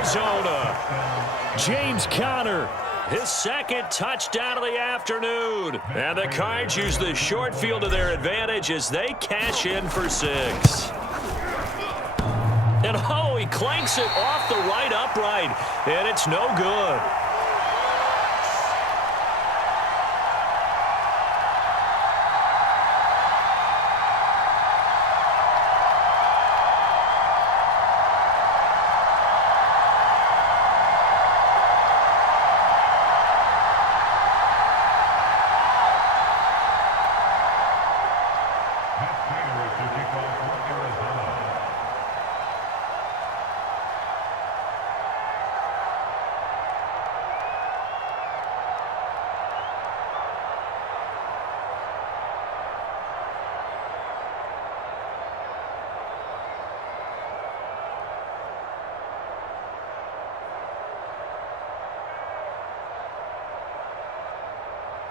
Arizona. James Conner, his second touchdown of the afternoon. And the Cards use the short field to their advantage as they cash in for 6. And oh, he clanks it off the right upright, and it's no good.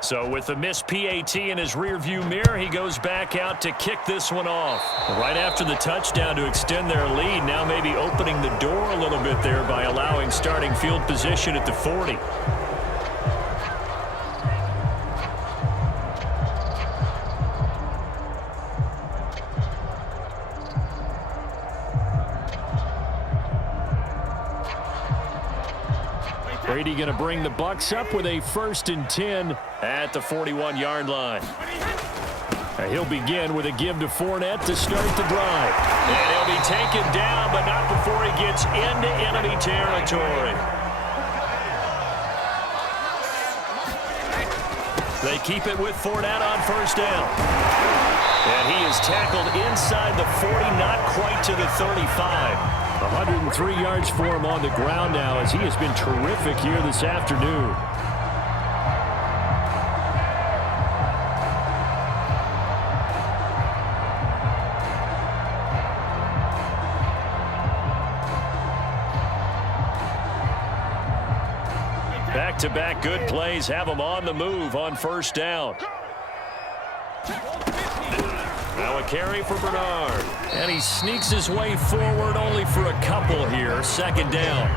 So with the missed PAT in his rearview mirror, he goes back out to kick this one off. Right after the touchdown to extend their lead, now maybe opening the door a little bit there by allowing starting field position at the 40. Brady going to bring the Bucs up with a 1st and 10 at the 41-yard line. He'll begin with a give to Fournette to start the drive. And he'll be taken down, but not before he gets into enemy territory. They keep it with Fournette on 1st down. And he is tackled inside the 40, not quite to the 35. 103 yards for him on the ground now as he has been terrific here this afternoon. Back-to-back good plays have him on the move on 1st down. Now a carry for Bernard. And he sneaks his way forward only for a couple here. 2nd down.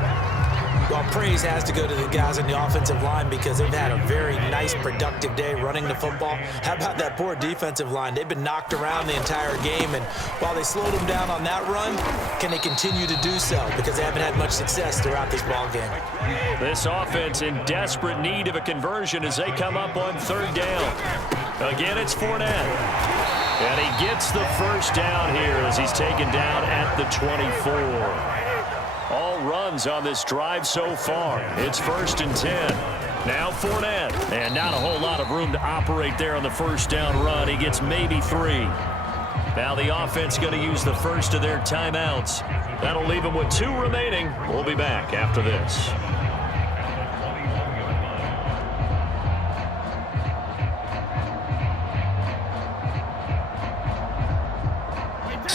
Well, praise has to go to the guys on the offensive line because they've had a very nice, productive day running the football. How about that poor defensive line? They've been knocked around the entire game, and while they slowed them down on that run, can they continue to do so? Because they haven't had much success throughout this ball game. This offense in desperate need of a conversion as they come up on 3rd down. Again, it's Fournette. And he gets the 1st down here as he's taken down at the 24. All runs on this drive so far. It's 1st and 10. Now Fournette. And not a whole lot of room to operate there on the 1st down run. He gets maybe 3. Now the offense going to use the first of their timeouts. That'll leave them with 2 remaining. We'll be back after this.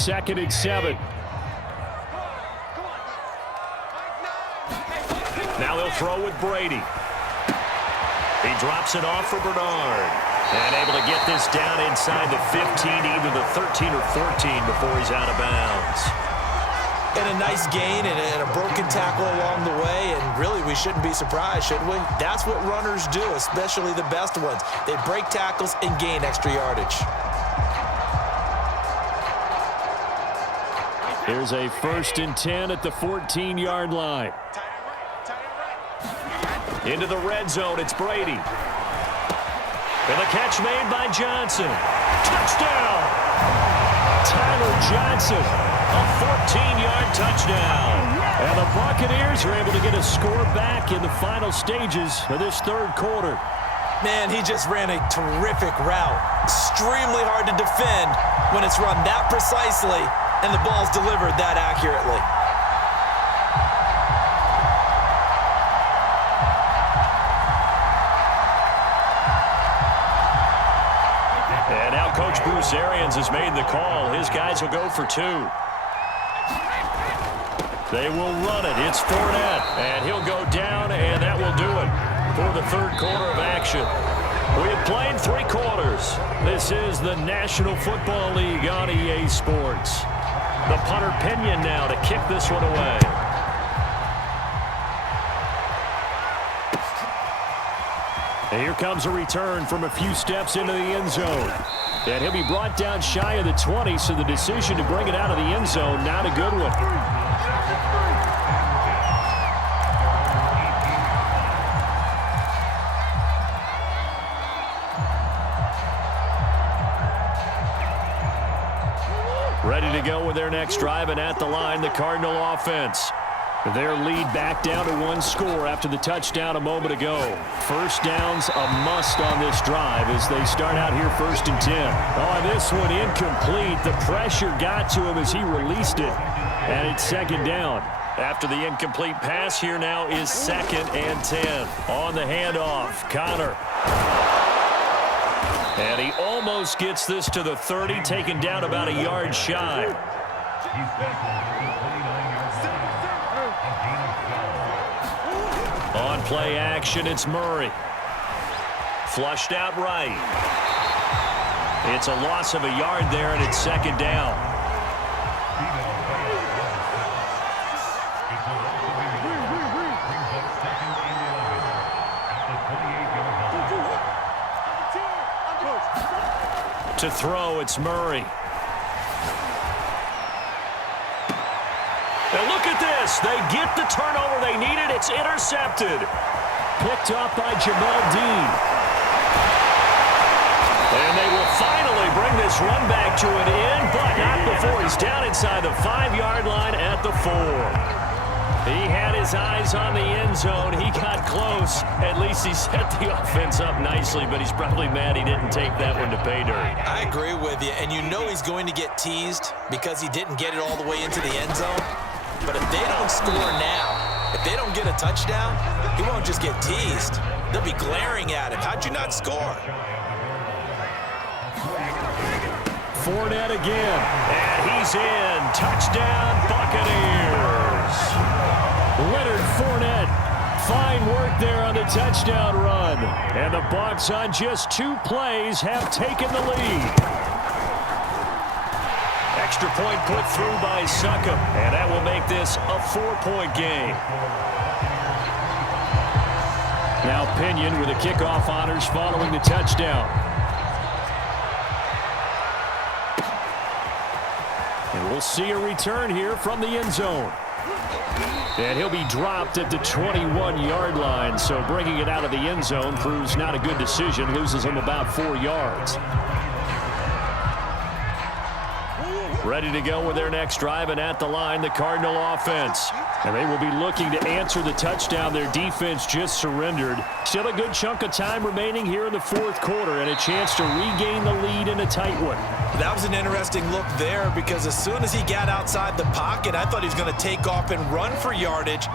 2nd and 7. Now they'll throw with Brady. He drops it off for Bernard. And able to get this down inside the 15, either the 13 or 14 before he's out of bounds. And a nice gain and a broken tackle along the way, and really we shouldn't be surprised, should we? That's what runners do, especially the best ones. They break tackles and gain extra yardage. Here's a 1st and 10 at the 14-yard line. Into the red zone, it's Brady. And the catch made by Johnson. Touchdown! Tyler Johnson, a 14-yard touchdown. And the Buccaneers are able to get a score back in the final stages of this 3rd quarter. Man, he just ran a terrific route. Extremely hard to defend when it's run that precisely and the ball's delivered that accurately. And now Coach Bruce Arians has made the call. His guys will go for 2. They will run it. It's Fournette. And he'll go down, and that will do it for the 3rd quarter of action. We have played 3 quarters. This is the National Football League on EA Sports. The punter Pinion now to kick this one away. And here comes a return from a few steps into the end zone. And he'll be brought down shy of the 20, so the decision to bring it out of the end zone, not a good one. Ready to go with their next drive, and at the line, the Cardinal offense. Their lead back down to one score after the touchdown a moment ago. First down's a must on this drive as they start out here 1st and 10. On this one, incomplete. The pressure got to him as he released it, and it's 2nd down. After the incomplete pass, here now is 2nd and 10. On the handoff, Connor. And he almost gets this to the 30, taken down about a yard shy. On play action, it's Murray. Flushed out right. It's a loss of a yard there, and it's 2nd down. To throw, it's Murray. And look at this. They get the turnover they needed. It's intercepted. Picked up by Jamel Dean. And they will finally bring this run back to an end, but not before he's down inside the 5-yard line at the 4. He had his eyes on the end zone. He got close. At least he set the offense up nicely, but he's probably mad he didn't take that one to pay dirt. I agree with you, and you know he's going to get teased because he didn't get it all the way into the end zone. But if they don't score now, if they don't get a touchdown, he won't just get teased. They'll be glaring at him. How'd you not score? Fournette again, and he's in. Touchdown, Buccaneers. Leonard Fournette, fine work there on the touchdown run. And the Bucs on just 2 plays have taken the lead. Extra point put through by Succop, and that will make this a 4-point game. Now Pinion with the kickoff honors following the touchdown. And we'll see a return here from the end zone. And he'll be dropped at the 21-yard line, so bringing it out of the end zone proves not a good decision, loses him about 4 yards. Ready to go with their next drive, and at the line, the Cardinal offense. And they will be looking to answer the touchdown their defense just surrendered. Still a good chunk of time remaining here in the 4th quarter, and a chance to regain the lead in a tight one. That was an interesting look there because as soon as he got outside the pocket, I thought he was going to take off and run for yardage.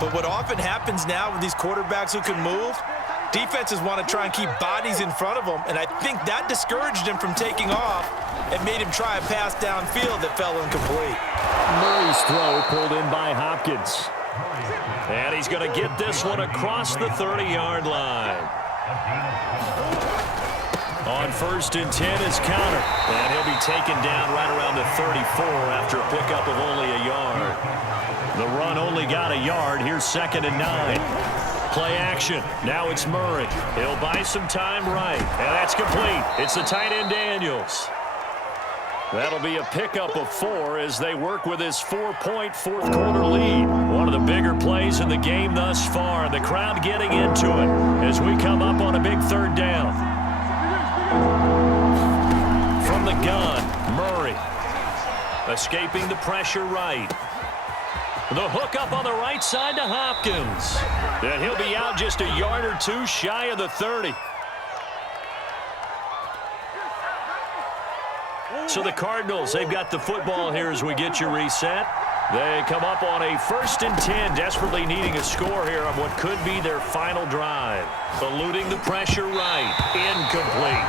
But what often happens now with these quarterbacks who can move, defenses want to try and keep bodies in front of them, and I think that discouraged him from taking off and made him try a pass downfield that fell incomplete. Murray's throw pulled in by Hopkins. And he's going to get this one across the 30-yard line. On 1st and 10 is Connor. And he'll be taken down right around the 34 after a pickup of only a yard. The run only got a yard. Here's 2nd and 9. Play action. Now it's Murray. He'll buy some time right. And that's complete. It's the tight end Daniels. That'll be a pickup of 4 as they work with his 4-point 4th quarter lead. One of the bigger plays in the game thus far. The crowd getting into it as we come up on a big 3rd down. From the gun, Murray. Escaping the pressure right. The hook up on the right side to Hopkins. And he'll be out just a yard or 2 shy of the 30. So the Cardinals, they've got the football here as we get you reset. They come up on a 1st and 10, desperately needing a score here on what could be their final drive. Eluding the pressure right. Incomplete.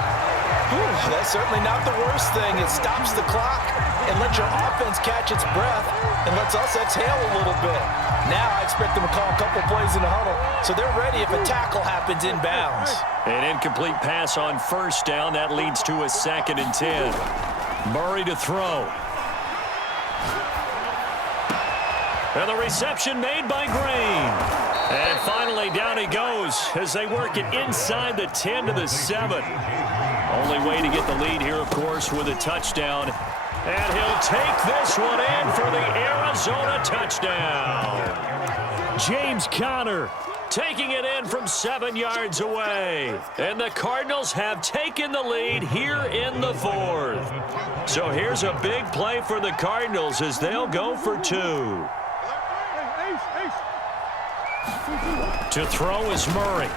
That's certainly not the worst thing. It stops the clock and lets your offense catch its breath and lets us exhale a little bit. Now I expect them to call a couple plays in the huddle, so they're ready if a tackle happens inbounds. An incomplete pass on 1st down. That leads to a 2nd and 10. Murray to throw. And the reception made by Green. And finally, down he goes as they work it inside the 10 to the 7. Only way to get the lead here, of course, with a touchdown. And he'll take this one in for the Arizona touchdown. James Conner taking it in from 7 yards away. And the Cardinals have taken the lead here in the 4th. So here's a big play for the Cardinals as they'll go for 2. To throw is Murray.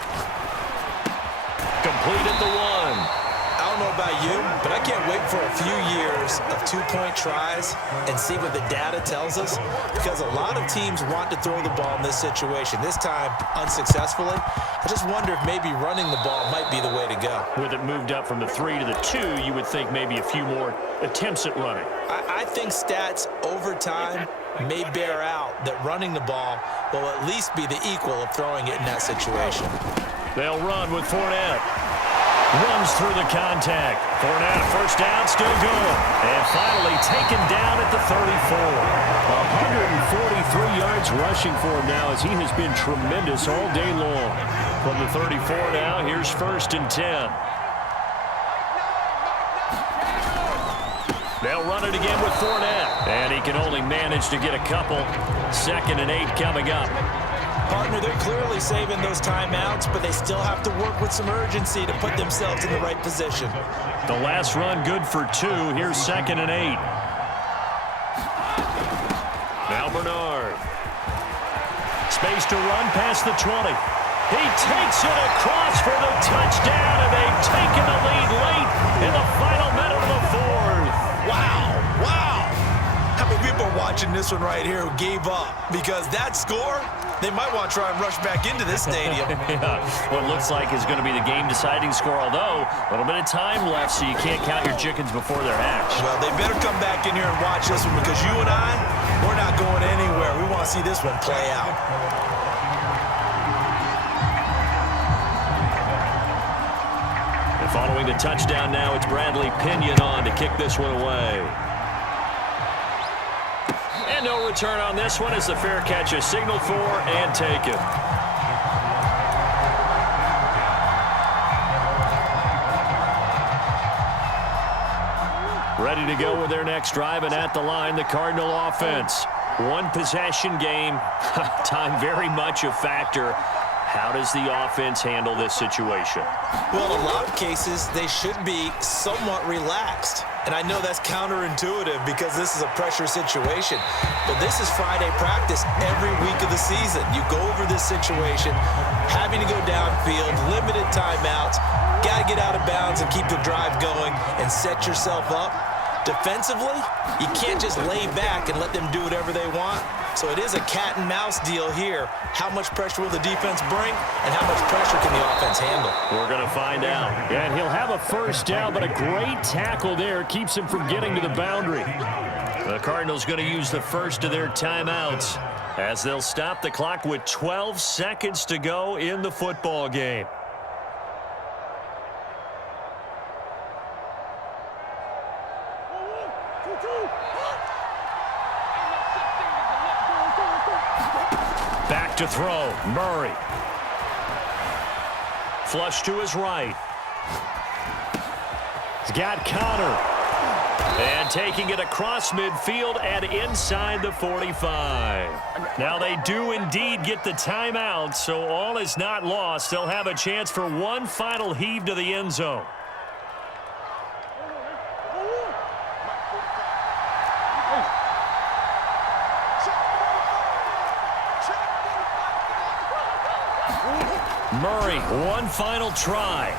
Complete at the 1. I don't know about you, but I can't wait for a few years of two-point tries and see what the data tells us, because a lot of teams want to throw the ball in this situation. This time, unsuccessfully. I just wonder if maybe running the ball might be the way to go. With it moved up from the 3 to the 2, you would think maybe a few more attempts at running. I think stats over time may bear out that running the ball will at least be the equal of throwing it in that situation. They'll run with Fournette. Runs through the contact. Fournette, first down, still going. And finally taken down at the 34. 143 yards rushing for him now as he has been tremendous all day long. From the 34 now, here's 1st and 10. They'll run it again with Fournette. And he can only manage to get a couple. 2nd and 8 coming up. Partner, they're clearly saving those timeouts, but they still have to work with some urgency to put themselves in the right position. The last run good for 2. Here's 2nd and 8. Now Bernard. Space to run past the 20. He takes it across for the touchdown, and they've taken the lead late in the final minute of the 4th. Wow, wow. How many people are watching this one right here who gave up? Because that score, they might want to try and rush back into this stadium. Yeah, what looks like is going to be the game-deciding score, although a little bit of time left, so you can't count your chickens before they're hatched. Well, they better come back in here and watch this one, because you and I, we're not going anywhere. We want to see this one play out. And following the touchdown now, it's Bradley Pinion on to kick this one away. And no return on this one as the fair catch is signaled for and taken. Ready to go with their next drive, and at the line, the Cardinal offense. One possession game, time very much a factor. How does the offense handle this situation? Well, in a lot of cases, they should be somewhat relaxed. And I know that's counterintuitive because this is a pressure situation. But this is Friday practice every week of the season. You go over this situation, having to go downfield, limited timeouts, got to get out of bounds and keep the drive going and set yourself up. Defensively, you can't just lay back and let them do whatever they want. So it is a cat and mouse deal here. How much pressure will the defense bring, and how much pressure can the offense handle? We're going to find out. And he'll have a first down, but a great tackle there keeps him from getting to the boundary. The Cardinals going to use the first of their timeouts as they'll stop the clock with 12 seconds to go in the football game. Back to throw, Murray. Flush to his right. He's got Conner. And taking it across midfield and inside the 45. Now they do indeed get the timeout, so all is not lost. They'll have a chance for one final heave to the end zone. Murray, one final try.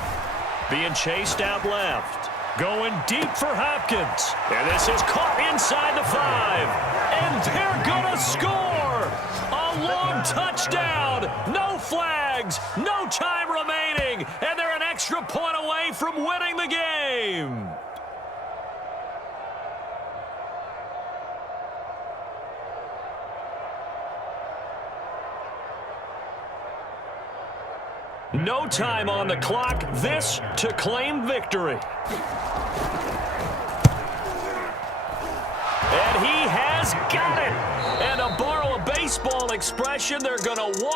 Being chased out left. Going deep for Hopkins. And this is caught inside the 5. And they're going to score. A long touchdown. No flags. No time remaining. And they're an extra point away from winning the game. No time on the clock. This to claim victory. And he has got it. And to borrow a baseball expression, they're going to walk